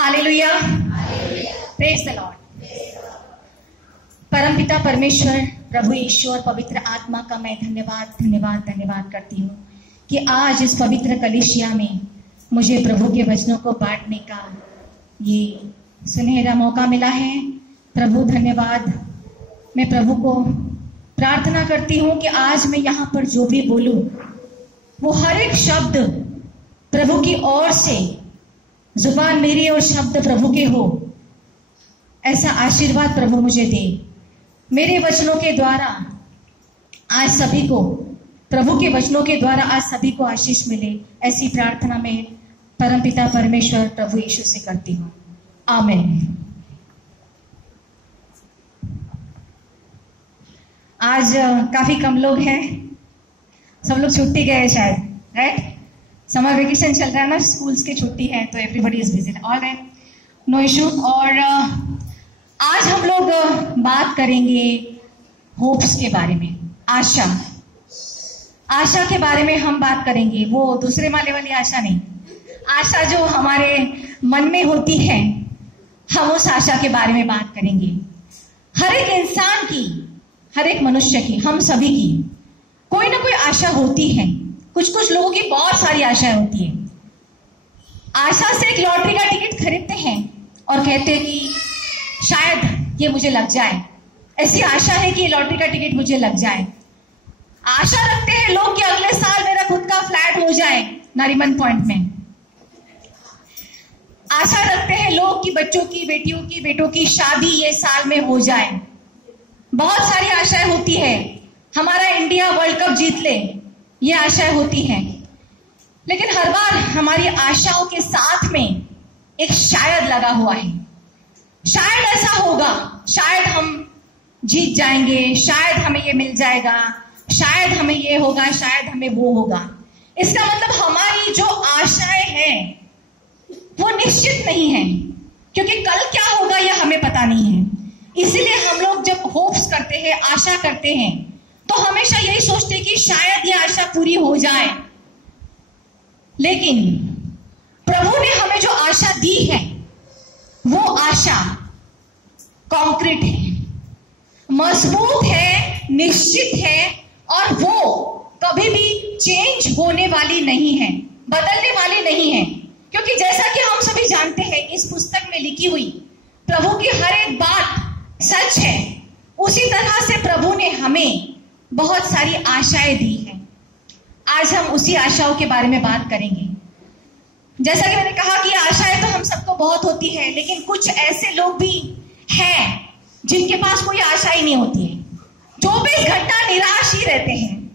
Hallelujah, praise the Lord. परमपिता परमेश्वर, प्रभु यीशु और पवित्र आत्मा का मैं धन्यवाद करती हूँ कि आज इस पवित्र कलीसिया में मुझे प्रभु के वचनों को बांटने का ये सुनहरा मौका मिला है। प्रभु धन्यवाद। मैं प्रभु को प्रार्थना करती हूँ कि आज मैं यहाँ पर जो भी बोलूँ वो हर एक शब्द प्रभु की ओर से, जुबान मेरी और शब्द प्रभु के हो, ऐसा आशीर्वाद प्रभु मुझे दे। मेरे वचनों के द्वारा आज सभी को, प्रभु के वचनों के द्वारा आज सभी को आशीष मिले, ऐसी प्रार्थना मैं परमपिता परमेश्वर प्रभु यीशु से करती हूँ। आमीन। आज काफी कम लोग हैं, सब लोग छुट्टी गए शायद, राइट? समर वेकेशन चल रहा है ना, स्कूल्स की छुट्टी है, तो everybody is busy. Alright, no issue. और आज हम लोग बात करेंगे होप्स के बारे में, आशा के बारे में हम बात करेंगे। वो दूसरे माले वाली आशा नहीं, आशा जो हमारे मन में होती है, हम उस आशा के बारे में बात करेंगे। हर एक इंसान की, हर एक मनुष्य की, हम सभी की कोई ना कोई आशा होती है। कुछ लोगों की बहुत सारी आशाएं होती है। आशा से एक लॉटरी का टिकट खरीदते हैं और कहते हैं कि शायद ये मुझे लग जाए। ऐसी आशा है कि ये लॉटरी का टिकट मुझे लग जाए। आशा रखते हैं लोग कि अगले साल मेरा खुद का फ्लैट हो जाए नारीमन पॉइंट में। आशा रखते हैं लोग कि बच्चों की, बेटियों की, बेटों की शादी ये साल में हो जाए। बहुत सारी आशाएं होती है। हमारा इंडिया वर्ल्ड कप जीत ले, ये आशाएं होती हैं। लेकिन हर बार हमारी आशाओं के साथ में एक शायद लगा हुआ है। शायद ऐसा होगा, शायद हम जीत जाएंगे, शायद हमें ये मिल जाएगा, शायद हमें ये होगा, शायद हमें वो होगा। इसका मतलब हमारी जो आशाएं हैं वो निश्चित नहीं है, क्योंकि कल क्या होगा यह हमें पता नहीं है। इसीलिए हम लोग जब होप्स करते हैं, आशा करते हैं, तो हमेशा यही सोचते हैं कि शायद ये आशा पूरी हो जाए। लेकिन प्रभु ने हमें जो आशा दी है वो आशा कॉन्क्रीट है, मजबूत है, निश्चित है, और वो कभी भी चेंज होने वाली नहीं है, बदलने वाली नहीं है। क्योंकि जैसा कि हम सभी जानते हैं, इस पुस्तक में लिखी हुई प्रभु की हर एक बात सच है। उसी तरह से प्रभु ने हमें बहुत सारी आशाएं दी हैं। आज हम उसी आशाओं के बारे में बात करेंगे। जैसा कि मैंने कहा कि आशाएं तो हम सबको बहुत होती है, लेकिन कुछ ऐसे लोग भी हैं जिनके पास कोई आशा ही नहीं होती है, 24 घंटा निराश ही रहते हैं।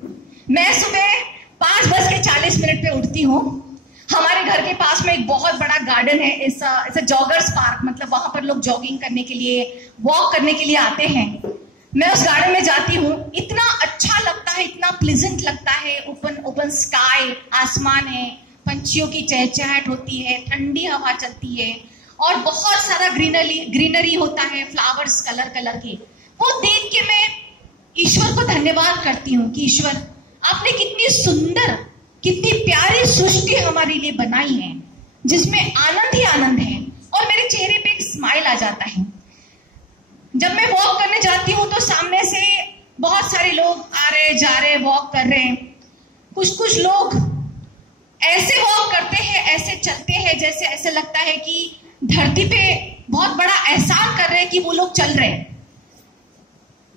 मैं सुबह 5:40 पे उठती हूँ। हमारे घर के पास में एक बहुत बड़ा गार्डन है, इट्स अ जॉगर्स पार्क, मतलब वहां पर लोग जॉगिंग करने के लिए, वॉक करने के लिए आते हैं। मैं उस गार्डन में जाती हूँ, इतना अच्छा लगता है, इतना प्लीजेंट लगता है। ओपन स्काई, आसमान है, पंछियों की चहचहाहट होती है, ठंडी हवा चलती है, और बहुत सारा ग्रीनरी होता है, फ्लावर्स कलर के। वो देख के मैं ईश्वर को धन्यवाद करती हूँ कि ईश्वर, आपने कितनी सुंदर, कितनी प्यारी सृष्टि हमारे लिए बनाई है, जिसमें आनंद ही आनंद है, और मेरे चेहरे पे एक स्माइल आ जाता है। जब मैं वॉक करने जाती हूँ तो सामने से बहुत सारे लोग आ रहे जा रहे, वॉक कर रहे हैं। कुछ लोग ऐसे वॉक करते हैं, ऐसे चलते हैं, जैसे ऐसे लगता है कि धरती पे बहुत बड़ा एहसान कर रहे हैं कि वो लोग चल रहे हैं।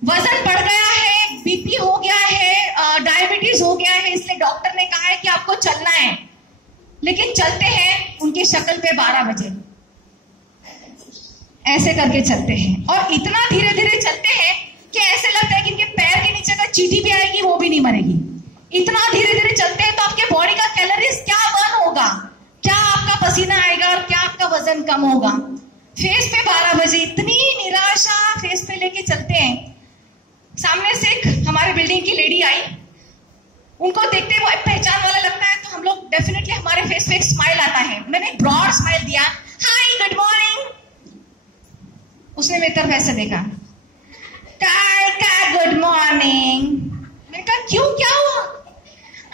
वजन बढ़ गया है, बीपी हो गया है, डायबिटीज हो गया है, इसलिए डॉक्टर ने कहा है कि आपको चलना है, लेकिन चलते हैं उनकी शक्ल पे 12 बजे, ऐसे करके चलते हैं, और इतना धीरे धीरे चलते हैं कि ऐसे लगता है कि इनके पैर के नीचे अगर चींटी भी आएगी वो भी नहीं मरेगी। इतना धीरे धीरे चलते हैं, तो आपके बॉडी का कैलोरीज क्या बर्न होगा, क्या आपका पसीना आएगा और क्या आपका वजन कम होगा। फेस पे 12 बजे, इतनी निराशा फेस पे लेके चलते हैं। सामने से एक हमारे बिल्डिंग की लेडी आई, उनको देखते ही वो पहचान वाला लगता है, तो हम लोग डेफिनेटली हमारे फेस पे एक स्माइल आता है। मैंने एक ब्रॉड स्माइल दिया, हाय गुड मॉर्निंग। उसने मेरी तरफ ऐसे देखा, का गुड मॉर्निंग। मैंने कहा क्यों, क्या हुआ?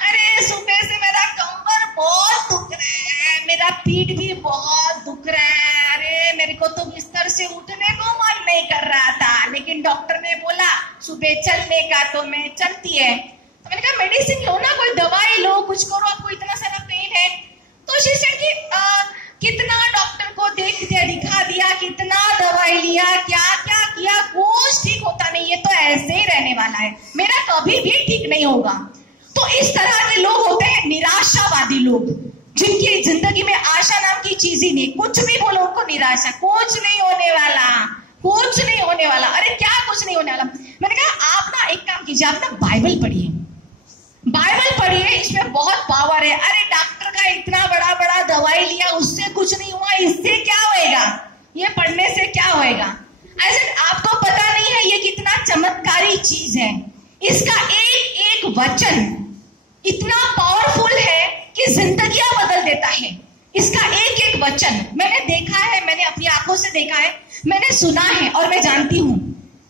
अरे सुबह से मेरा कमर बहुत दुख रहा है, मेरा पीठ भी बहुत दुख रहा है, डॉक्टर ने बोला सुबह चलने का, तो मैं चलती है। तो मैंने कहा मेडिसिन लो ना, कोई दवाई लो, कुछ करो, आपको इतना सारा पेन है। तो शी सेड कि कितना डॉक्टर को दिखा दिया, कितना दवाई लिया, क्या क्या किया, कुछ ठीक होता नहीं, ये तो ऐसे ही रहने वाला है, मेरा कभी भी ठीक नहीं होगा। तो इस तरह के लोग होते हैं निराशावादी लोग, जिनकी जिंदगी में आशा नाम की चीज ही नहीं। कुछ भी बोलो उनको निराशा, कुछ नहीं होने वाला, कुछ नहीं होने वाला। अरे क्या कुछ नहीं होने वाला? मैंने कहा आप ना एक काम कीजिए, आप ना बाइबल पढ़िए, बाइबल पढ़िए, इसमें बहुत पावर है। अरे डॉक्टर का इतना बड़ा बड़ा दवाई लिया, उससे कुछ नहीं हुआ, इससे क्या होएगा, ये पढ़ने से क्या होएगा? ऐसे आपको पता नहीं है ये कितना चमत्कारी चीज है। इसका एक एक वचन इतना पावरफुल है कि जिंदगियां बदल देता है। इसका एक एक वचन मैंने देखा है, मैंने अपनी आंखों से देखा है, मैंने सुना है, और मैं जानती हूं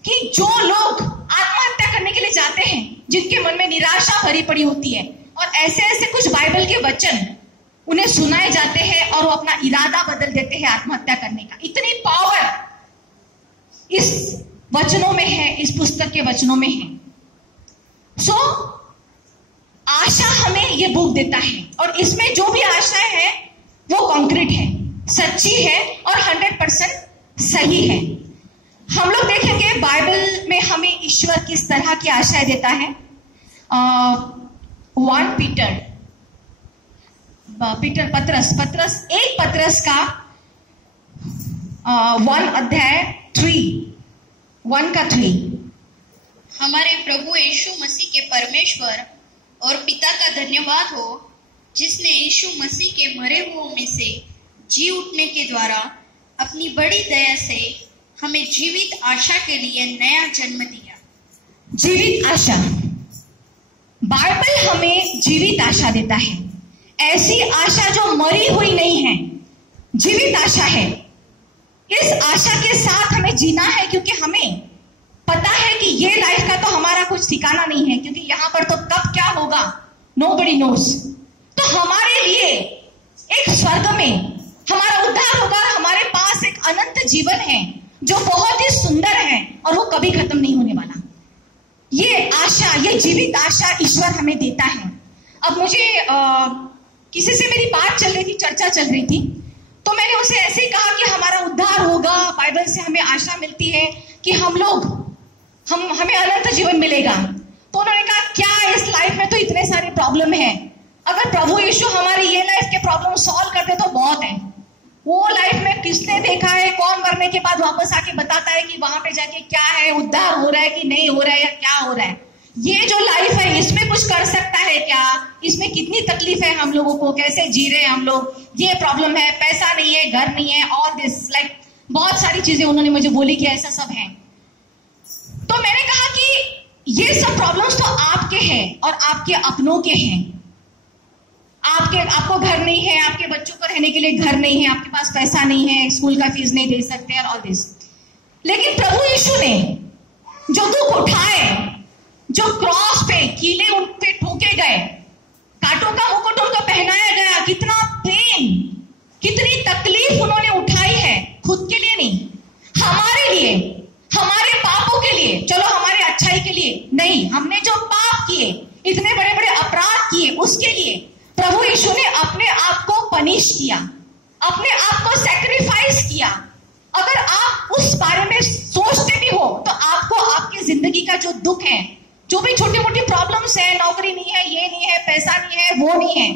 कि जो लोग आत्महत्या करने के लिए जाते हैं, जिनके मन में निराशा भरी पड़ी होती है, और ऐसे ऐसे कुछ बाइबल के वचन उन्हें सुनाए जाते हैं और वो अपना इरादा बदल देते हैं आत्महत्या करने का। इतनी पावर इस वचनों में है, इस पुस्तक के वचनों में है। सो आशा हमें ये बुक देता है, और इसमें जो भी आशाएं है वो कॉन्क्रीट है, सच्ची है और 100% सही है। हम लोग देखेंगे बाइबल में हमें ईश्वर किस तरह की आशाएं देता है। 1 पत्रस का 1 अध्याय 1:3। हमारे प्रभु यीशु मसीह के परमेश्वर और पिता का धन्यवाद हो, जिसने यीशु मसीह के मरे हुओं में से जी उठने के द्वारा अपनी बड़ी दया से हमें जीवित आशा के लिए नया जन्म दिया। जीवित आशा, बाइबल हमें जीवित आशा देता है। ऐसी आशा जो मरी हुई नहीं है, जीवित आशा है। इस आशा के साथ हमें जीना है, क्योंकि हमें पता है कि ये लाइफ का तो हमारा कुछ ठिकाना नहीं है, क्योंकि यहाँ पर तो कब क्या होगा नोबडी नोस। तो हमारे लिए एक स्वर्ग में हमारा उद्धार होगा, और हमारे पास एक अनंत जीवन है जो बहुत ही सुंदर है और वो कभी खत्म नहीं होने वाला। ये आशा, ये जीवित आशा ईश्वर हमें देता है। अब मुझे किसी से मेरी बात चल रही थी, चर्चा चल रही थी, तो मैंने उसे ऐसे ही कहा कि हमारा उद्धार होगा, बाइबल से हमें आशा मिलती है कि हमें अनंत जीवन मिलेगा। तो उन्होंने कहा क्या इस लाइफ में तो इतने सारे प्रॉब्लम है, अगर प्रभु यीशु हमारी ये लाइफ के प्रॉब्लम सॉल्व कर दे तो बहुत है। वो लाइफ में किसने देखा है, कौन मरने के बाद वापस आके बताता है कि वहां पे जाके क्या है, उद्धार हो रहा है कि नहीं हो रहा है, या क्या हो रहा है। ये जो लाइफ है इसमें कुछ कर सकता है क्या, इसमें कितनी तकलीफ है हम लोगों को, कैसे जी रहे हैं हम लोग, ये प्रॉब्लम है, पैसा नहीं है, घर नहीं है, ऑल दिस लाइक बहुत सारी चीजें उन्होंने मुझे बोली कि ऐसा सब है। तो मैंने कहा कि ये सब प्रॉब्लम्स तो आपके हैं और आपके अपनों के हैं। आपको घर नहीं है, आपके बच्चों को रहने के लिए घर नहीं है, आपके पास पैसा नहीं है, स्कूल का फीस नहीं दे सकते और ऑल दिस। लेकिन प्रभु यीशु ने जो दुख उठाए, जो क्रॉस पे कीले उन पे ठोके गए, कांटों का मुकुट उनको पहनाया गया, कितना पेन, कितनी तकलीफ उन्होंने उठाई है, खुद के लिए नहीं, हमारे लिए, हमारे पापों के लिए। चलो हमारे अच्छाई के लिए नहीं, हमने जो पाप किए, इतने बड़े बड़े अपराध किए, उसके लिए प्रभु यीशु ने अपने आप को पनिश किया, अपने आप को सैक्रिफाइस किया। अगर आप उस बारे में सोचते भी हो तो आपको आपकी जिंदगी का जो दुख है, जो भी छोटी मोटी प्रॉब्लम्स है, नौकरी नहीं है, ये नहीं है, पैसा नहीं है, वो नहीं है,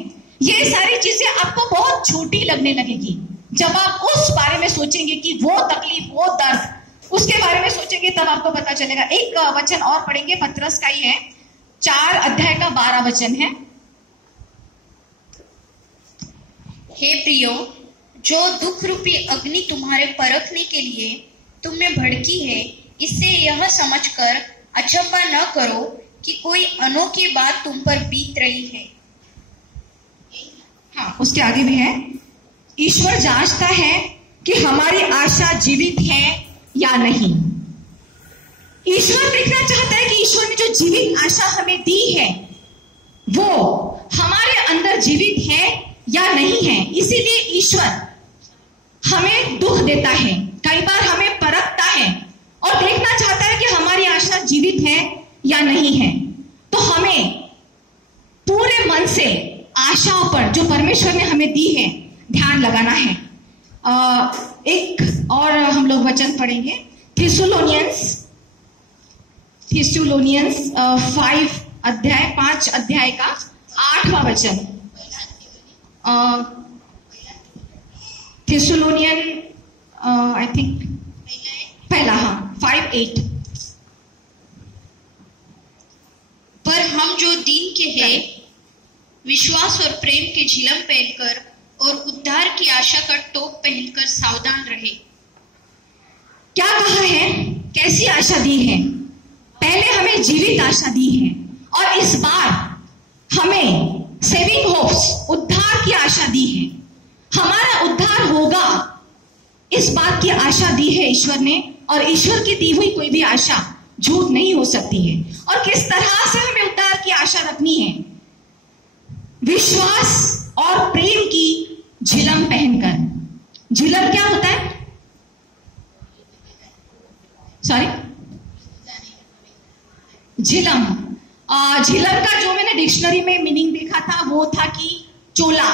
ये सारी चीजें आपको बहुत छोटी लगने लगेगी जब आप उस बारे में सोचेंगे कि वो तकलीफ, वो दर्द, उसके बारे में सोचेंगे, तब आपको पता चलेगा। एक वचन और पढ़ेंगे, पत्रस का ही है, 4 अध्याय का 12 वचन है। हे प्रियो, जो दुख रूपी अग्नि तुम्हारे परखने के लिए तुम में भड़की है, इससे यह समझकर अचंभा न करो कि कोई अनोखी बात तुम पर बीत रही है। हाँ, उसके आगे भी है, ईश्वर जांचता है कि हमारी आशा जीवित है या नहीं। ईश्वर देखना चाहता है कि ईश्वर ने जो जीवित आशा हमें दी है वो हमारे अंदर जीवित है या नहीं है। इसीलिए ईश्वर हमें दुख देता है, कई बार हमें परखता है, और देखना चाहता है कि हमारी आशा जीवित है या नहीं है। तो हमें पूरे मन से आशाओं पर जो परमेश्वर ने हमें दी है ध्यान लगाना है। एक और हम लोग वचन पढ़ेंगे, थिस्सलुनीयंस 5 अध्याय का 8वां वचन। थिस्सलुनीयन आई थिंक पहला, 5:8। पर हम जो दीन के हैं, विश्वास और प्रेम के झिलम पहनकर और उद्धार की आशा का टोप पहनकर सावधान रहे। क्या कहा है? कैसी आशा दी है? पहले हमें जीवित आशा दी है और इस बार हमें सेविंग होप्स, उद्धार की आशा दी है। हमारा उद्धार होगा, इस बात की आशा दी है ईश्वर ने, और ईश्वर की दी हुई कोई भी आशा झूठ नहीं हो सकती है। और किस तरह से हमें उद्धार की आशा रखनी है? विश्वास और प्रेम की झिलम पहनकर। झिलम क्या होता है? सॉरी, झिलम। झिलम का जो मैंने डिक्शनरी में मीनिंग देखा था वो था कि चोला,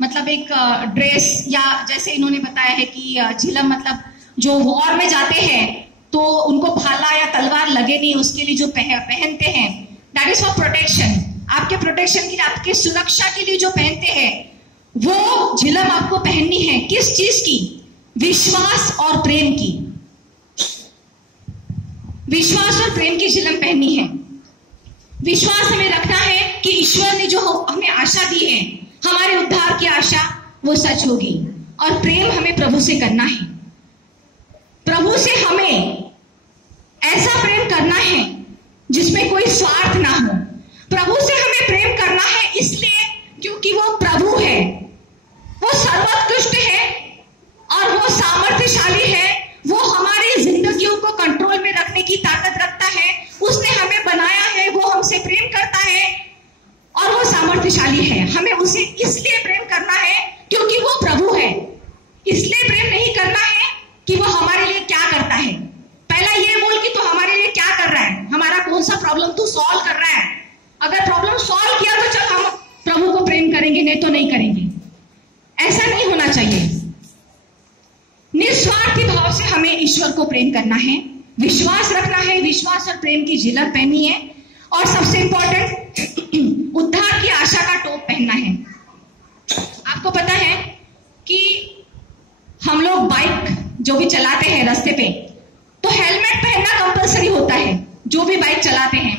मतलब एक ड्रेस, या जैसे इन्होंने बताया है कि झिलम मतलब जो वॉर में जाते हैं तो उनको भाला या तलवार लगे नहीं, उसके लिए जो पहनते हैं, दैट इज फॉर प्रोटेक्शन। आपके प्रोटेक्शन के लिए, आपके सुरक्षा के लिए जो पहनते हैं, वो झिलम आपको पहननी है। किस चीज की? विश्वास और प्रेम की। विश्वास और प्रेम की झिलम पहननी है। विश्वास हमें रखना है कि ईश्वर ने जो हमें आशा दी है, हमारे उद्धार की आशा, वो सच होगी। और प्रेम हमें प्रभु से करना है। प्रभु से हमें ऐसा प्रेम करना है जिसमें कोई स्वार्थ ना हो। प्रभु से हमें प्रेम करना है इसलिए क्योंकि वो प्रभु है, वो सर्वोत्कृष्ट है और वो सामर्थ्यशाली है। वो हमारी जिंदगियों को कंट्रोल में रखने की ताकत रखता है। उसने हमें बनाया है, वो हमसे प्रेम करता है और वो सामर्थ्यशाली है। हमें उसे इसलिए प्रेम करना है क्योंकि वो प्रभु है। इसलिए प्रेम नहीं करना है कि वो हमारे लिए क्या करता है। पहला ये बोल कि तू हमारे लिए क्या कर रहा है, हमारा कौन सा प्रॉब्लम तू सॉल्व कर रहा है। अगर प्रॉब्लम सॉल्व किया तो चल हम प्रभु को प्रेम करेंगे, नहीं तो नहीं करेंगे। ऐसा नहीं होना चाहिए। निस्वार्थी भाव से हमें ईश्वर को प्रेम करना है, विश्वास रखना है, विश्वास और प्रेम की झिलम पहननी है, और सबसे इंपॉर्टेंट उद्धार की आशा का टोप पहनना है। आपको पता है कि हम लोग बाइक जो भी चलाते हैं रास्ते पे, तो हेलमेट पहनना कंपलसरी होता है, जो भी बाइक चलाते हैं।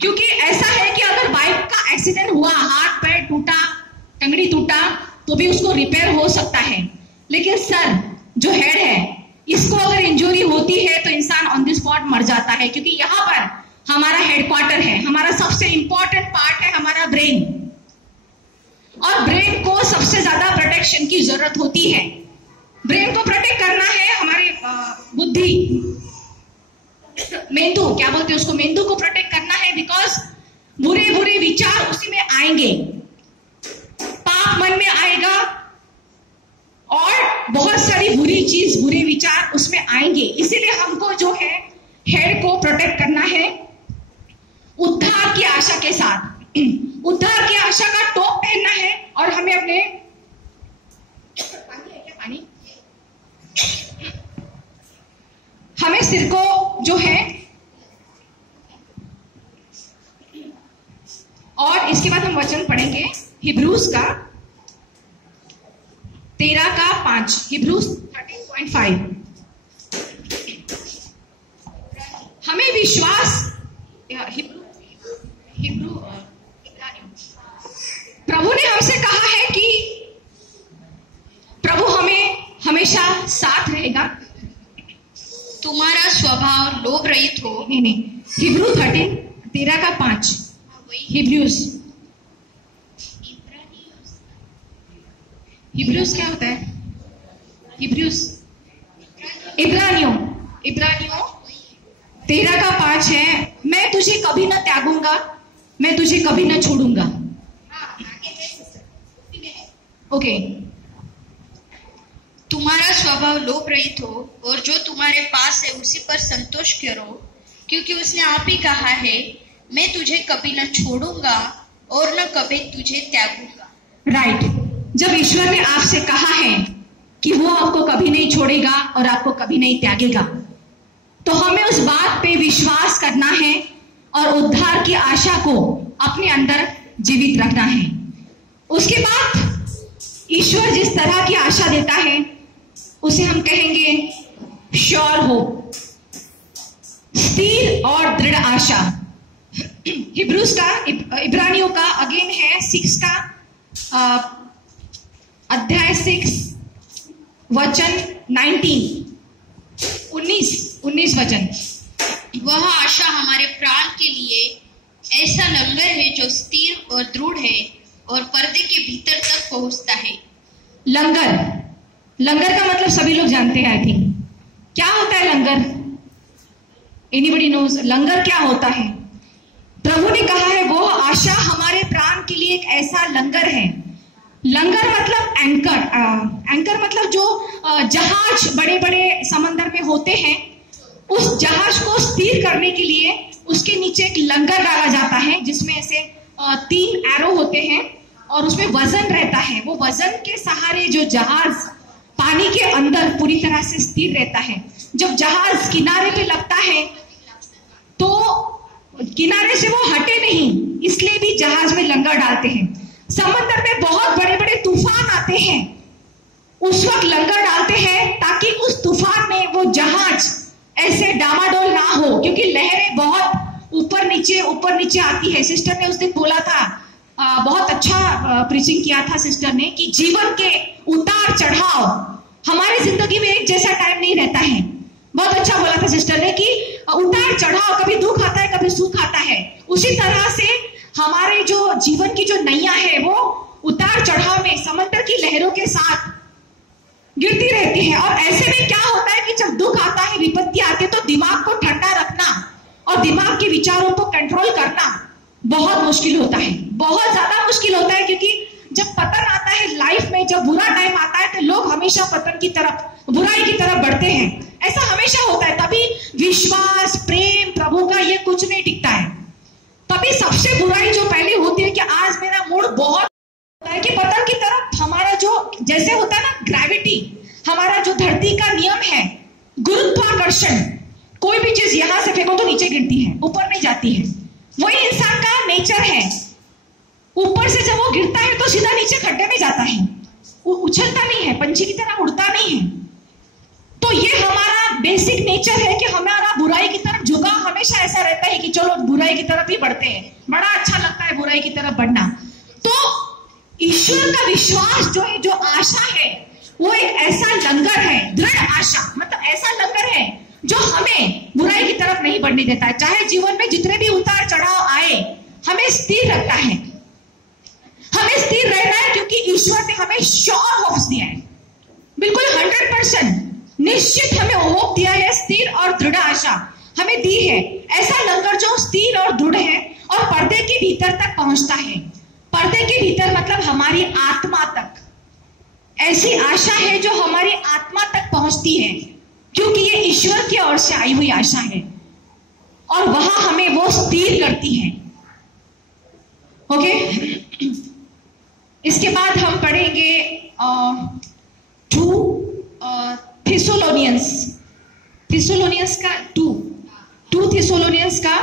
क्योंकि ऐसा है कि अगर बाइक का एक्सीडेंट हुआ, हाथ पैर टूटा, टंगड़ी टूटा, तो भी उसको रिपेयर हो सकता है। लेकिन सर जो हेड है, इसको अगर इंजरी होती है तो इंसान ऑन द स्पॉट मर जाता है। क्योंकि यहाँ पर हमारा हेडक्वार्टर है, हमारा सबसे इंपॉर्टेंट पार्ट है हमारा ब्रेन, और ब्रेन को सबसे ज्यादा प्रोटेक्शन की जरूरत होती है। ब्रेन को प्रोटेक्ट करना है, हमारे बुद्धि, मेंदू क्या बोलते हैं उसको, मेंदू को प्रोटेक्ट करना है। बिकॉज बुरे बुरे विचार उसी में आएंगे, पाप मन में आएगा और बहुत सारी बुरी चीज, बुरे विचार उसमें आएंगे। इसीलिए हमको जो है हेड को प्रोटेक्ट करना है उद्धार की आशा के साथ। उद्धार की आशा का टोप पहनना है, और हमें अपने पानी, हमें सिर को जो है, और इसके बाद हम वचन पढ़ेंगे हिब्रूज का 13:5, हिब्रूज 13:5। हमें विश्वास, प्रभु ने हमसे कहा है कि प्रभु हमें हमेशा साथ रहेगा। तुम्हारा स्वभाव लोभ रहित हो। नहीं, हिब्रू 13:5, हिब्रूज क्या होता है? हिब्रूज इब्रानियों 13:5 है, मैं तुझे कभी न त्यागूंगा, मैं तुझे कभी न छोड़ूंगा। ओके, तुम्हारा स्वभाव लोभ रहित हो और जो तुम्हारे पास है उसी पर संतोष करो, क्योंकि उसने आप ही कहा है, मैं तुझे कभी न छोड़ूंगा और न कभी तुझे त्यागूंगा। राइट। जब ईश्वर ने आपसे कहा है कि वो आपको कभी नहीं छोड़ेगा और आपको कभी नहीं त्यागेगा, तो हमें उस बात पे विश्वास करना है और उद्धार की आशा को अपने अंदर जीवित रखना है। उसके बाद ईश्वर जिस तरह की आशा देता है उसे हम कहेंगे श्योर होप, स्थिर और दृढ़ आशा। हिब्रूज का, इब्रानियों का अगेन है 6 का अध्याय 6 वचन 19 वचन। वह आशा हमारे प्राण के लिए ऐसा लंगर है जो स्थिर और दृढ़ है और पर्दे के भीतर तक पहुंचता है। लंगर का मतलब सभी लोग जानते हैं। आई थिंक क्या होता है लंगर? एनीबडी नोज लंगर क्या होता है? प्रभु ने कहा है वो आशा हमारे प्राण के लिए एक ऐसा लंगर है। लंगर मतलब एंकर मतलब जो जहाज बड़े बड़े समंदर में होते हैं, उस जहाज को स्थिर करने के लिए उसके नीचे एक लंगर डाला जाता है जिसमें ऐसे 3 एरो होते हैं और उसमें वजन रहता है। वो वजन के सहारे जो जहाज पानी के अंदर पूरी तरह से स्थिर रहता है। जब जहाज किनारे पे लगता है तो किनारे से वो हटे नहीं, इसलिए भी जहाज में लंगर डालते हैं। समंदर में बहुत बड़े बड़े तूफान आते हैं, उस वक्त लंगर डालते हैं ताकि उस तूफान में वो जहाज ऐसे डामाडोल ना हो, क्योंकि लहरें बहुत ऊपर नीचे आती है। सिस्टर ने उस दिन बोला था, बहुत अच्छा प्रीचिंग किया था सिस्टर ने, कि जीवन के उतार चढ़ाव हमारी जिंदगी में एक जैसा टाइम नहीं रहता है। बहुत अच्छा बोला था सिस्टर ने कि उतार चढ़ाव, कभी दुख आता है कभी सुख आता है। उसी तरह से हमारे जो जीवन की जो नैया है वो उतार चढ़ाव में समंदर की लहरों के साथ गिरती रहती है। और ऐसे में क्या होता है कि जब दुख आता है, विपत्ति आती है, तो दिमाग को ठंडा रखना और दिमाग के विचारों को कंट्रोल करना बहुत मुश्किल होता है, बहुत ज्यादा मुश्किल होता है। क्योंकि जब पतन आता है लाइफ में, जब बुरा टाइम आता है, तो लोग हमेशा पतन की तरफ, बुराई की तरफ बढ़ते हैं। ऐसा हमेशा होता है। तभी विश्वास, प्रेम, प्रभु का ये कुछ नहीं टिकता है। तभी सबसे बुराई जो पहले होती है कि आज मेरा मूड बहुत होता है कि पतन की तरफ हमारा जो जैसे होता है ना ग्रेविटी, हमारा जो धरती का नियम है, गुरुत्वाकर्षण, कोई भी चीज यहां से फेंको तो नीचे गिरती है, ऊपर नहीं जाती है। वही इंसान का नेचर है। ऊपर से जब वो गिरता है तो सीधा नीचे खड्डे में जाता है, वो उछलता नहीं है, पंछी की तरह उड़ता नहीं है। तो ये हमारा बेसिक नेचर है कि हमारा बुराई की तरफ झुकाव हमेशा ऐसा रहता है कि चलो बुराई की तरफ ही बढ़ते हैं, बड़ा अच्छा लगता है बुराई की तरफ बढ़ना। तो ईश्वर का विश्वास जो है, जो आशा है, वो एक ऐसा लंगर है, दृढ़ आशा, मतलब ऐसा लंगर है जो हमें बुराई की तरफ नहीं बढ़ने देता है। चाहे जीवन में जितने भी उतार चढ़ाव आए, हमें स्थिर रखता है, हमें स्थिर रहना है, क्योंकि ईश्वर ने हमें श्योर होप्स दिया है, बिल्कुल 100% निश्चित हमें होप दिया है, स्थिर और दृढ़ आशा हमें दी है। ऐसा लंगर जो स्थिर और दृढ़ है और पर्दे के भीतर तक पहुंचता है। पर्दे के भीतर मतलब हमारी आत्मा तक। ऐसी आशा है जो हमारी आत्मा तक पहुंचती है, क्योंकि ये ईश्वर की ओर से आई हुई आशा है और वहां हमें वो स्थिर करती है। ओके, इसके बाद हम पढ़ेंगे 2 थिस्सलुनियंस का 2 थिस्सलुनियंस का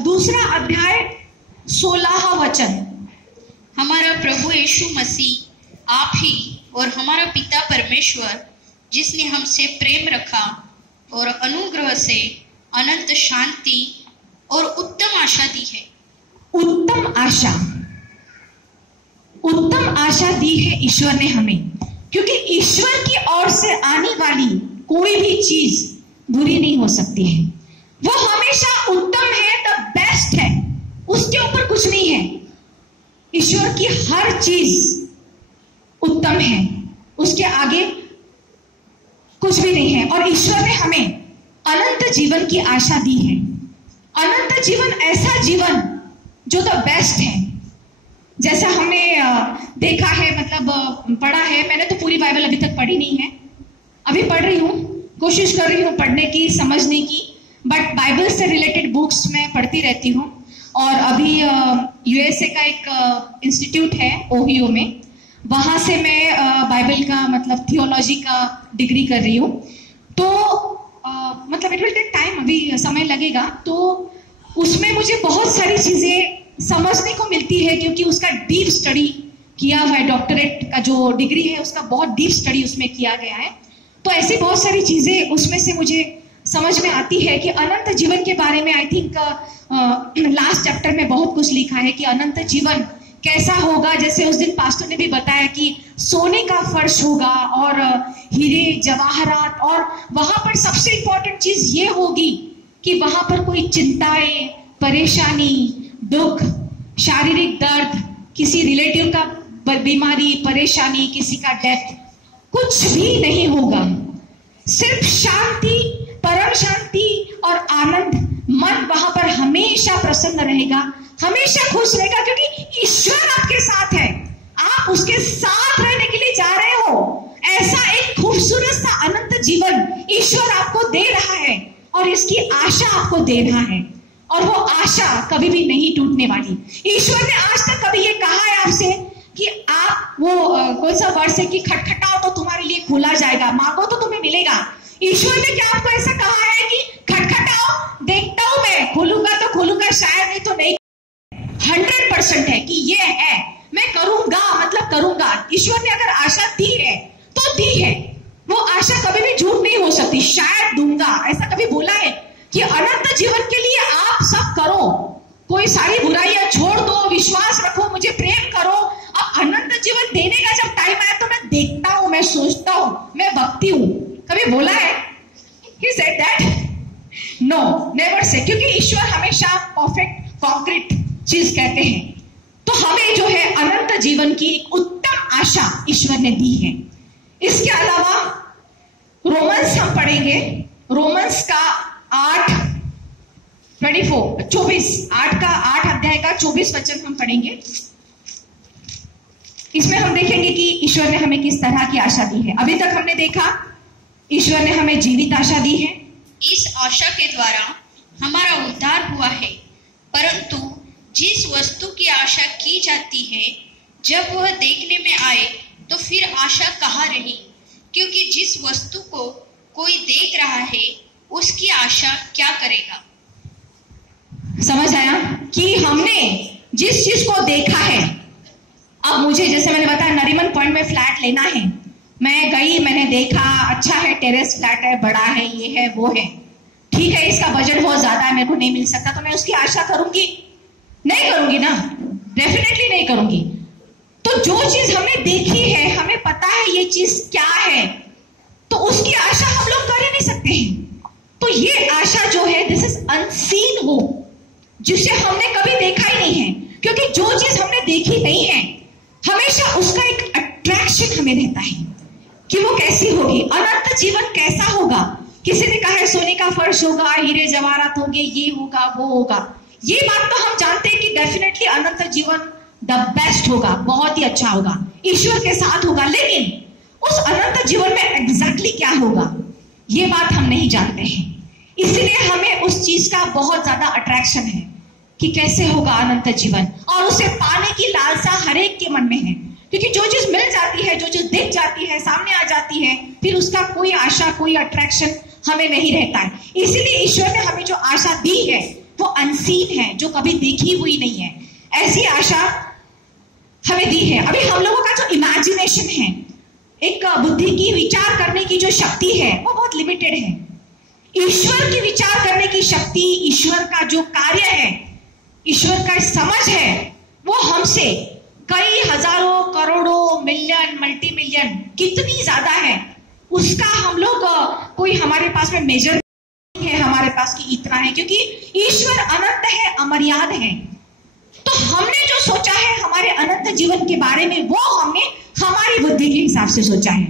2 अध्याय 16 वचन। हमारा प्रभु यीशु मसीह आप ही और हमारा पिता परमेश्वर, जिसने हमसे प्रेम रखा और अनुग्रह से अनंत शांति और उत्तम आशा दी है। उत्तम आशा दी है ईश्वर ने हमें, क्योंकि ईश्वर की ओर से आने वाली कोई भी चीज बुरी नहीं हो सकती है। वो हमेशा उत्तम है, द बेस्ट है, उसके ऊपर कुछ नहीं है। ईश्वर की हर चीज उत्तम है, उसके आगे कुछ भी नहीं है। और ईश्वर ने हमें अनंत जीवन की आशा दी है। अनंत जीवन, ऐसा जीवन जो द बेस्ट है। जैसा हमने देखा है, मतलब पढ़ा है, मैंने तो पूरी बाइबल अभी तक पढ़ी नहीं है, अभी पढ़ रही हूँ, कोशिश कर रही हूँ पढ़ने की, समझने की, बट बाइबल से रिलेटेड बुक्स मैं पढ़ती रहती हूँ। और अभी यूएसए का एक इंस्टीट्यूट है ओहियो में, वहाँ से मैं बाइबल का मतलब थियोलॉजी का डिग्री कर रही हूँ। तो मतलब इट विल टेक टाइम, अभी समय लगेगा। तो उसमें मुझे बहुत सारी चीज़ें समझने को मिलती है, क्योंकि उसका डीप स्टडी किया हुआ है। डॉक्टरेट का जो डिग्री है उसका बहुत डीप स्टडी उसमें किया गया है। तो ऐसी बहुत सारी चीज़ें उसमें से मुझे समझ में आती है कि अनंत जीवन के बारे में आई थिंक लास्ट चैप्टर में बहुत कुछ लिखा है कि अनंत जीवन कैसा होगा। जैसे उस दिन पास्टर ने भी बताया कि सोने का फर्श होगा और हीरे जवाहरात, और वहां पर सबसे इंपॉर्टेंट चीज ये होगी कि वहां पर कोई चिंताएं, परेशानी, दुख, शारीरिक दर्द, किसी रिलेटिव का बीमारी, परेशानी, किसी का डेथ, कुछ भी नहीं होगा। सिर्फ शांति, परम शांति और आनंद। मन वहां पर हमेशा प्रसन्न रहेगा, हमेशा खुश रहेगा, क्योंकि ईश्वर आपके साथ है। आप उसके साथ रहने के लिए जा रहे हो। ऐसा एक खूबसूरत सा अनंत जीवन ईश्वर आपको दे रहा है और इसकी आशा आपको दे रहा है, और वो आशा कभी भी नहीं टूटने वाली। ईश्वर ने आज तक कभी ये कहा है आपसे कि आप वो कौन सा वर्ड है कि खटखटाओ तो तुम्हारे लिए खोला जाएगा, मांगो तो तुम्हें मिलेगा। ईश्वर ने क्या आपको ऐसा कहा है कि खटखटाओ, देखता हूं मैं, खोलूंगा तो खोलूंगा, शायद नहीं तो नहीं। 100% है कि ये है, मैं करूंगा मतलब करूंगा। ईश्वर ने अगर आशा दी है तो दी है, वो आशा कभी भी झूठ नहीं हो सकती। शायद दूंगा, ऐसा कभी बोला है कि अनंत जीवन के लिए आप सब करो, कोई सारी बुराइयां छोड़ दो, विश्वास रखो, मुझे प्रेम करो। अब अनंत जीवन देने का जब टाइम आया तो मैं देखता हूं, मैं सोचता हूं, मैं भक्ति हूं, कभी बोला है? He said that? No, never say, क्योंकि ईश्वर हमेशा परफेक्ट कॉन्क्रीट चीज कहते हैं। तो हमें जो है अनंत जीवन की एक उत्तम आशा ईश्वर ने दी है। इसके अलावा रोमन्स हम पढ़ेंगे, रोमन्स का 8 अध्याय का 24 वचन हम पढ़ेंगे। इसमें हम देखेंगे कि ईश्वर ने हमें किस तरह की आशा दी है। अभी तक हमने देखा ईश्वर ने हमें जीवित आशा दी है। इस आशा के द्वारा हमारा उद्धार हुआ है, परंतु जिस वस्तु की आशा की जाती है जब वह देखने में आए तो फिर आशा कहाँ रही, क्योंकि जिस वस्तु को कोई देख रहा है उसकी आशा क्या करेगा। समझ आया कि हमने जिस चीज को देखा है, अब मुझे जैसे मैंने बताया नरीमन पॉइंट में फ्लैट लेना है, मैं गई, मैंने देखा, अच्छा है, टेरेस फ्लैट है, बड़ा है, ये है, वो है, ठीक है, इसका बजट बहुत ज्यादा है, मेरे को नहीं मिल सकता, तो मैं उसकी आशा करूंगी? नहीं करूंगी ना, डेफिनेटली नहीं करूंगी। तो जो चीज हमने देखी है, हमें पता है ये चीज क्या है, तो उसकी आशा हम लोग कर ही नहीं सकते हैं। तो ये आशा जो है, दिस इज अनसीन होप, जिसे हमने कभी देखा ही नहीं है, क्योंकि जो चीज हमने देखी नहीं है हमेशा उसका एक अट्रैक्शन हमें रहता है कि वो कैसी होगी, अनंत जीवन कैसा होगा। किसी ने कहा है सोने का फर्श होगा, हीरे जवाहरात होंगे, ये होगा, वो होगा। ये बात तो हम जानते हैं कि डेफिनेटली अनंत जीवन द बेस्ट होगा, बहुत ही अच्छा होगा, ईश्वर के साथ होगा। लेकिन उस अनंत जीवन में एग्जैक्टली क्या होगा ये बात हम नहीं जानते हैं। इसलिए हमें उस चीज का बहुत ज्यादा अट्रैक्शन है कि कैसे होगा अनंत जीवन, और उसे पाने की लालसा हर एक के मन में है। क्योंकि जो चीज मिल जाती है, जो चीज दिख जाती है, सामने आ जाती है, फिर उसका कोई आशा, कोई अट्रैक्शन हमें नहीं रहता है। इसीलिए ईश्वर ने हमें जो आशा दी है वो अनसीन है, जो कभी देखी हुई नहीं है, ऐसी आशा हमें दी है। अभी हम लोगों का जो इमेजिनेशन है, एक बुद्धि की विचार करने की जो शक्ति है, वो बहुत लिमिटेड है। ईश्वर की विचार करने की शक्ति, ईश्वर का जो कार्य है, ईश्वर का समझ है, वो हमसे कई हजारों, करोड़ों, मिलियन, मल्टी मिलियन, कितनी ज्यादा है, उसका हम लोग कोई हमारे पास में मेजर नहीं है हमारे पास कि इतना है, क्योंकि ईश्वर अनंत है, अमर्याद है। तो हमने जो सोचा है हमारे अनंत जीवन के बारे में, वो हमने हमारी बुद्धि के हिसाब से सोचा है।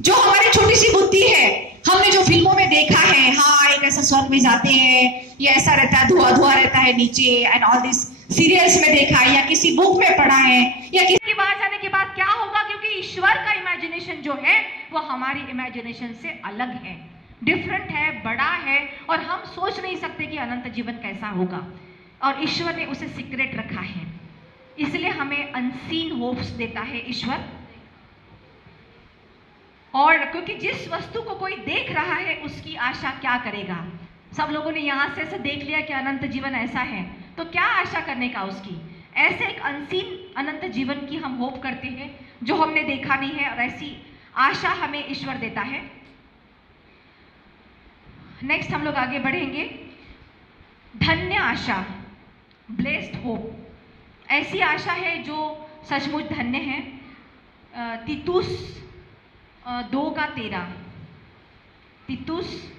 जो हमारी छोटी सी बुद्धि है, हमने जो फिल्मों में देखा है, हाँ एक ऐसा स्वर्ग में जाते हैं, ये ऐसा रहता है, धुआं धुआं रहता है नीचे, एंड ऑल दिस सीरियल्स में देखा है या किसी बुक में पढ़ा है या किसी के पास जाने के बाद क्या होगा, क्योंकि ईश्वर का इमेजिनेशन जो है वो हमारी इमेजिनेशन से अलग है, डिफरेंट है, बड़ा है, और हम सोच नहीं सकते कि अनंत जीवन कैसा होगा, और ईश्वर ने उसे सीक्रेट रखा है। इसलिए हमें अनसीन होप्स देता है ईश्वर। और क्योंकि जिस वस्तु को कोई देख रहा है उसकी आशा क्या करेगा। सब लोगों ने यहाँ से देख लिया कि अनंत जीवन ऐसा है, तो क्या आशा करने का उसकी। ऐसे एक अनसीन अनंत जीवन की हम होप करते हैं जो हमने देखा नहीं है, और ऐसी आशा हमें ईश्वर देता है। नेक्स्ट हम लोग आगे बढ़ेंगे। धन्य आशा, ब्लेस्ड होप। ऐसी आशा है जो सचमुच धन्य है। तीतुस 2:13, तीतुस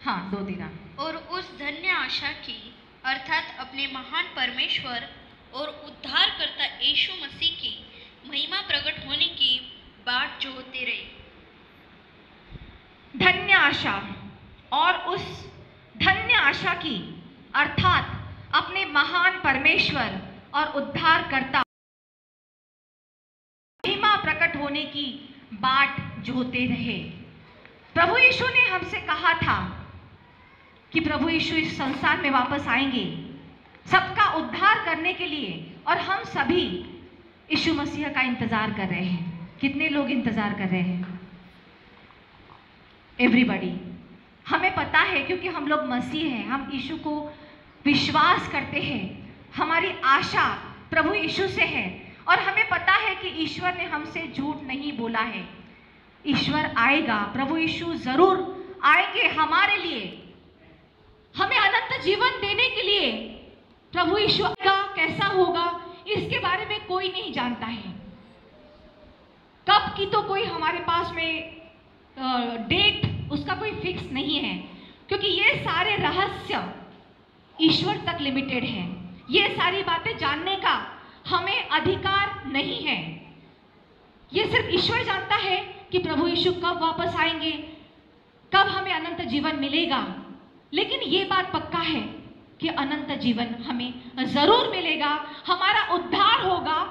2:13। और उस धन्य आशा की अर्थात अपने महान परमेश्वर और उद्धारकर्ता यीशु मसीह की महिमा प्रकट होने की बाट जोहते रहे। धन्य आशा, और उस धन्य आशा की अर्थात अपने महान परमेश्वर और उद्धारकर्ता महिमा प्रकट होने की बाट जोहते रहे। प्रभु यीशु ने हमसे कहा था कि प्रभु यीशु इस संसार में वापस आएंगे सबका उद्धार करने के लिए, और हम सभी यीशु मसीह का इंतजार कर रहे हैं। कितने लोग इंतजार कर रहे हैं? एवरीबॉडी। हमें पता है क्योंकि हम लोग मसीह हैं, हम यीशु को विश्वास करते हैं, हमारी आशा प्रभु यीशु से है, और हमें पता है कि ईश्वर ने हमसे झूठ नहीं बोला है। ईश्वर आएगा, प्रभु यीशु जरूर आएंगे हमारे लिए, हमें अनंत जीवन देने के लिए। प्रभु यीशु का कैसा होगा इसके बारे में कोई नहीं जानता है। कब की तो कोई हमारे पास में डेट उसका कोई फिक्स नहीं है, क्योंकि ये सारे रहस्य ईश्वर तक लिमिटेड है। ये सारी बातें जानने का हमें अधिकार नहीं है। ये सिर्फ ईश्वर जानता है कि प्रभु यीशु कब वापस आएंगे, कब हमें अनंत जीवन मिलेगा। लेकिन ये बात पक्का है कि अनंत जीवन हमें जरूर मिलेगा, हमारा उद्धार होगा,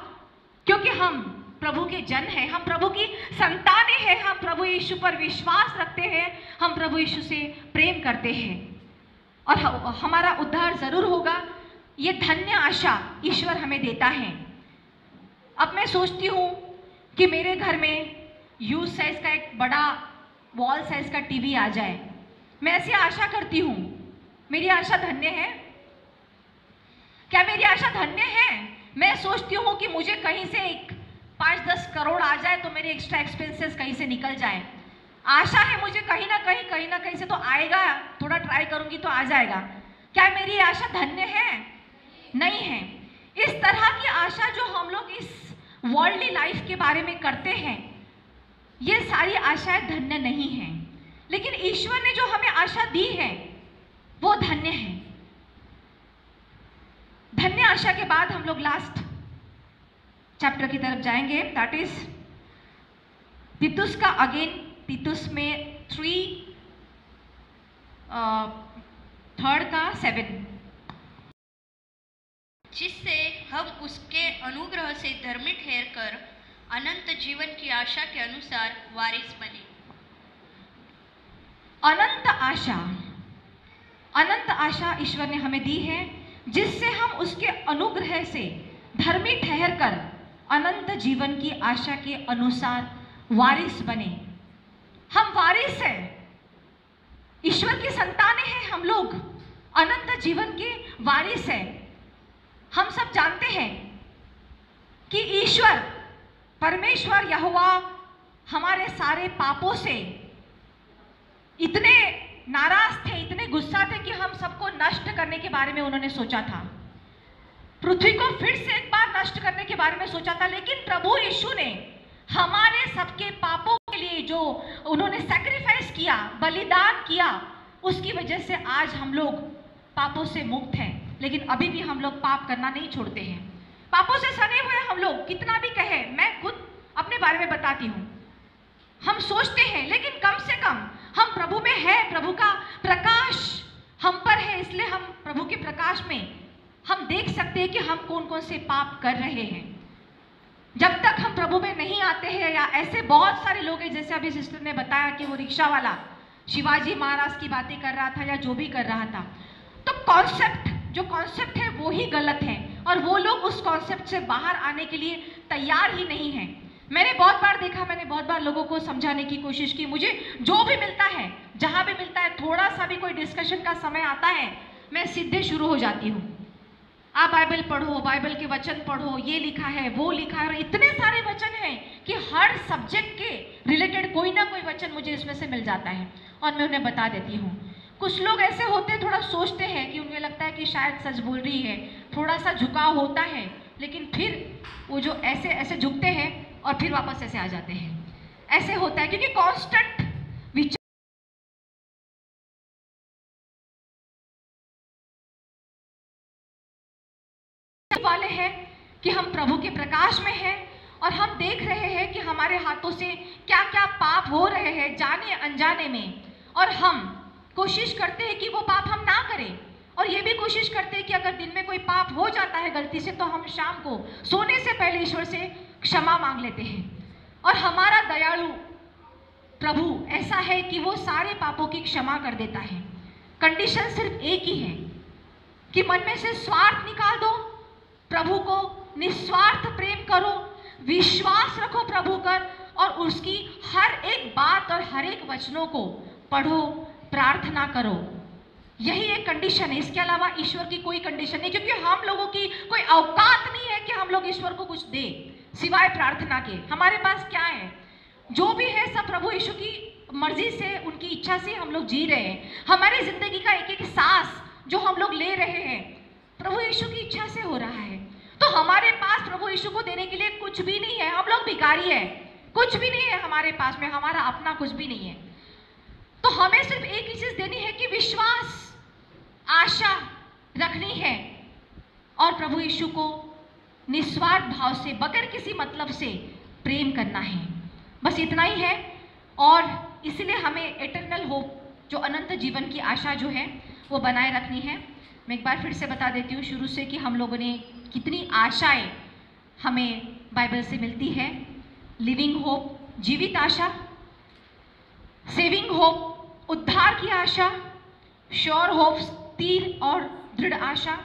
क्योंकि हम प्रभु के जन हैं, हम प्रभु की संतानें हैं, हम प्रभु यीशु पर विश्वास रखते हैं, हम प्रभु यीशु से प्रेम करते हैं, और हमारा उद्धार जरूर होगा। ये धन्य आशा ईश्वर हमें देता है। अब मैं सोचती हूँ कि मेरे घर में यूज साइज का एक बड़ा वॉल साइज का टीवी आ जाए, मैं ऐसी आशा करती हूँ। मेरी आशा धन्य है? क्या मेरी आशा धन्य है? मैं सोचती हूँ कि मुझे कहीं से 5-10 करोड़ आ जाए तो मेरे एक्स्ट्रा एक्सपेंसेस कहीं से निकल जाए। आशा है मुझे कहीं ना कहीं से तो आएगा, थोड़ा ट्राई करूंगी तो आ जाएगा। क्या मेरी आशा धन्य है? नहीं है। इस तरह की आशा जो हम लोग इस वर्ल्डली लाइफ के बारे में करते हैं, ये सारी आशाएं धन्य नहीं हैं। लेकिन ईश्वर ने जो हमें आशा दी है वो धन्य है। धन्य आशा के बाद हम लोग लास्ट चैप्टर की तरफ जाएंगे, दैट इज तीतुस का अगेन, तीतुस में 3:7, जिससे हम उसके अनुग्रह से धर्मी ठहरकर अनंत जीवन की आशा के अनुसार वारिस बने। अनंत आशा ईश्वर ने हमें दी है, जिससे हम उसके अनुग्रह से धर्मी ठहरकर अनंत जीवन की आशा के अनुसार वारिस बने। हम वारिस हैं, ईश्वर की संतानें हैं, हम लोग अनंत जीवन के वारिस हैं। हम सब जानते हैं कि ईश्वर परमेश्वर यहोवा हमारे सारे पापों से इतने नाराज थे, इतने गुस्सा थे कि हम सबको नष्ट करने के बारे में उन्होंने सोचा था, पृथ्वी को फिर से एक बार नष्ट करने के बारे में सोचा था। लेकिन प्रभु यीशु ने हमारे सबके पापों के लिए जो उन्होंने सैक्रिफाइस किया, बलिदान किया, उसकी वजह से आज हम लोग पापों से मुक्त हैं। लेकिन अभी भी हम लोग पाप करना नहीं छोड़ते हैं, पापों से सने हुए हम लोग। कितना भी कहे, मैं खुद अपने बारे में बताती हूँ, हम सोचते हैं लेकिन कम से कम कि हम कौन कौन से पाप कर रहे हैं। जब तक हम प्रभु में नहीं आते हैं, या ऐसे बहुत सारे लोग हैं, जैसे अभी सिस्टर ने बताया कि वो रिक्शा वाला शिवाजी महाराज की बातें कर रहा था या जो भी कर रहा था, तो जो कॉन्सेप्ट है वो ही गलत है, और वो लोग उस कॉन्सेप्ट से बाहर आने के लिए तैयार ही नहीं है। मैंने बहुत बार देखा, मैंने बहुत बार लोगों को समझाने की कोशिश की, मुझे जो भी मिलता है, जहाँ भी मिलता है, थोड़ा सा भी कोई डिस्कशन का समय आता है, मैं सीधे शुरू हो जाती हूँ। आप बाइबल पढ़ो, बाइबल के वचन पढ़ो, ये लिखा है, वो लिखा है, और इतने सारे वचन हैं कि हर सब्जेक्ट के रिलेटेड कोई ना कोई वचन मुझे इसमें से मिल जाता है और मैं उन्हें बता देती हूँ। कुछ लोग ऐसे होते हैं, थोड़ा सोचते हैं कि उन्हें लगता है कि शायद सच बोल रही है, थोड़ा सा झुकाव होता है, लेकिन फिर वो जो ऐसे ऐसे झुकते हैं और फिर वापस ऐसे आ जाते हैं। ऐसे होता है क्योंकि कांस्टेंट विचार वाले हैं कि हम प्रभु के प्रकाश में हैं और हम देख रहे हैं कि हमारे हाथों से क्या क्या पाप हो रहे हैं जाने अनजाने में, और हम कोशिश करते हैं कि वो पाप हम ना करें, और ये भी कोशिश करते हैं कि अगर दिन में कोई पाप हो जाता है गलती से, तो हम शाम को सोने से पहले ईश्वर से क्षमा मांग लेते हैं। और हमारा दयालु प्रभु ऐसा है कि वो सारे पापों की क्षमा कर देता है। कंडीशन सिर्फ एक ही है कि मन में से स्वार्थ निकाल दो, प्रभु को निस्वार्थ प्रेम करो, विश्वास रखो प्रभु पर, और उसकी हर एक बात और हर एक वचनों को पढ़ो, प्रार्थना करो। यही एक कंडीशन है, इसके अलावा ईश्वर की कोई कंडीशन नहीं, क्योंकि हम लोगों की कोई औकात नहीं है कि हम लोग ईश्वर को कुछ दें सिवाय प्रार्थना के। हमारे पास क्या है? जो भी है सब प्रभु यीशु की मर्जी से, उनकी इच्छा से हम लोग जी रहे हैं। हमारी जिंदगी का एक एक सांस जो हम लोग ले रहे हैं प्रभु यीशु की इच्छा से हो रहा है। तो हमारे पास प्रभु यीशु को देने के लिए कुछ भी नहीं है, हम लोग भिखारी है, कुछ भी नहीं है हमारे पास में, हमारा अपना कुछ भी नहीं है। तो हमें सिर्फ एक ही चीज देनी है कि विश्वास, आशा रखनी है, और प्रभु यीशु को निस्वार्थ भाव से, बगैर किसी मतलब से प्रेम करना है। बस इतना ही है। और इसलिए हमें एटर्नल होप, जो अनंत जीवन की आशा जो है, वो बनाए रखनी है। मैं एक बार फिर से बता देती हूँ शुरू से कि हम लोगों ने कितनी आशाएं हमें बाइबल से मिलती है। लिविंग होप, जीवित आशा, सेविंग होप, उद्धार की आशा, श्योर होप, स्थिर और दृढ़ आशा,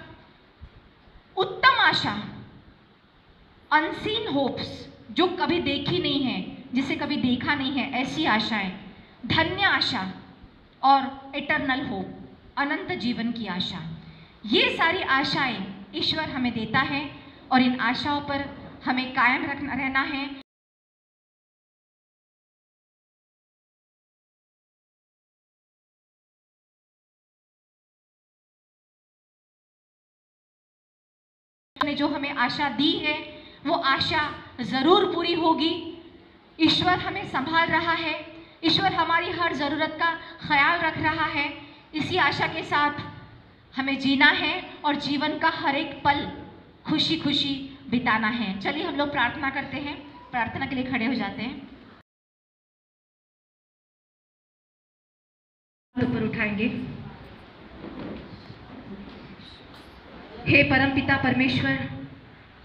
उत्तम आशा, अनसीन होप्स, जो कभी देखी नहीं है, जिसे कभी देखा नहीं है, ऐसी आशाएं, धन्य आशा, और इटर्नल होप, अनंत जीवन की आशा। ये सारी आशाएं ईश्वर हमें देता है, और इन आशाओं पर हमें कायम रहना है। ने जो हमें आशा दी है वो आशा जरूर पूरी होगी। ईश्वर हमें संभाल रहा है, ईश्वर हमारी हर जरूरत का ख्याल रख रहा है। इसी आशा के साथ हमें जीना है और जीवन का हर एक पल खुशी खुशी बिताना है। चलिए हम लोग प्रार्थना करते हैं, प्रार्थना के लिए खड़े हो जाते हैं, ऊपर उठाएंगे। हे परमपिता परमेश्वर,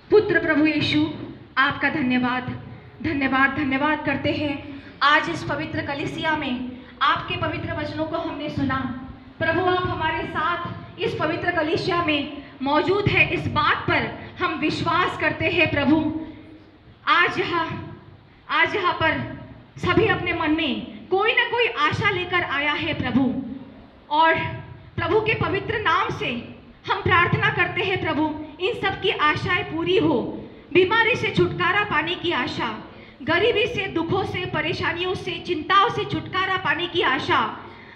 पुत्र प्रभु यीशु, आपका धन्यवाद धन्यवाद धन्यवाद करते हैं। आज इस पवित्र कलीसिया में आपके पवित्र वचनों को हमने सुना। प्रभु आप हमारे साथ इस पवित्र कलीसिया में मौजूद है, इस बात पर हम विश्वास करते हैं। प्रभु आज यहाँ पर सभी अपने मन में कोई ना कोई आशा लेकर आया है प्रभु, और प्रभु के पवित्र नाम से हम प्रार्थना करते हैं प्रभु इन सब की आशाएं पूरी हो। बीमारी से छुटकारा पाने की आशा, गरीबी से, दुखों से, परेशानियों से, चिंताओं से छुटकारा पाने की आशा,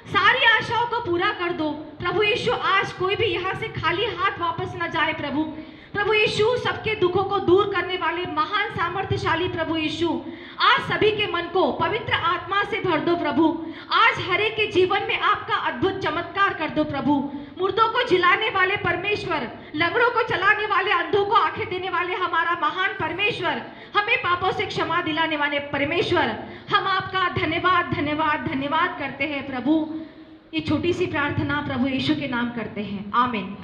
सारी आशाओं को पूरा कर दो प्रभु यीशु। आज कोई भी यहाँ से खाली हाथ वापस न जाए प्रभु। प्रभु यीशु सबके दुखों को दूर करने वाले महान सामर्थ्यशाली प्रभु यीशु, आज सभी के मन को पवित्र आत्मा से भर दो प्रभु। आज हर एक के जीवन में आपका अद्भुत चमत्कार कर दो प्रभु। मुर्दों को जिलाने वाले परमेश्वर, लंगड़ों को चलाने वाले, अंधों को आंखें देने वाले हमारा महान परमेश्वर, हमें पापों से क्षमा दिलाने वाले परमेश्वर, हम आपका धन्यवाद धन्यवाद धन्यवाद करते हैं प्रभु। ये छोटी सी प्रार्थना प्रभु यीशु के नाम करते हैं, आमीन।